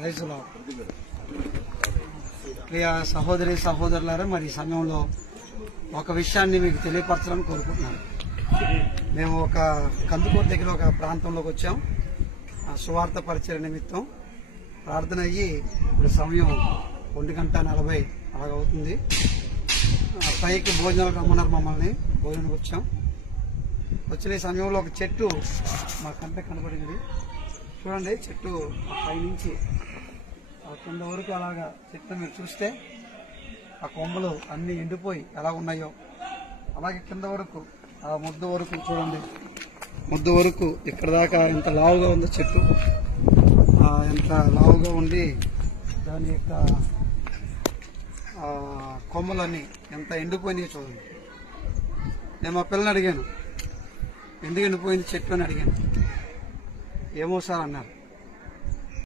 రైతులు ప్రియ సహోదరి సహోదరులారా, మరి ఈ సమయంలో ఒక విషయాన్ని మీకు తెలియపరచాలని కోరుకుంటున్నాను. మేము ఒక కందుకూరు దగ్గర ఒక ప్రాంతంలోకి వచ్చాం. సువార్త పరిచయ నిమిత్తం ప్రార్థన అయ్యి ఇప్పుడు సమయం 1:40 అలాగవుతుంది. పైకి భోజనాలకు రమ్మన్నారు మమ్మల్ని. భోజనానికి వచ్చాం. వచ్చిన ఈ సమయంలో ఒక చెట్టు మా కంటే కనబడింది. చూడండి, చెట్టు పైనుంచి కింద వరకు అలాగా చెట్టు మీరు చూస్తే ఆ కొమ్మలు అన్ని ఎండిపోయి ఎలా ఉన్నాయో అలాగే కింద వరకు ఆ ముద్దు వరకు చూడండి. ముద్దు వరకు ఇక్కడ దాకా ఎంత లావుగా ఉందో చెట్టు, ఎంత లావుగా ఉండి దాని యొక్క కొమ్మలన్నీ ఎంత ఎండిపోయినాయో చూడండి. నేను మా పిల్లల్ని అడిగాను, ఎందుకు ఎండిపోయింది చెట్టు అని అడిగాను. ఏమో సార్ అన్నారు.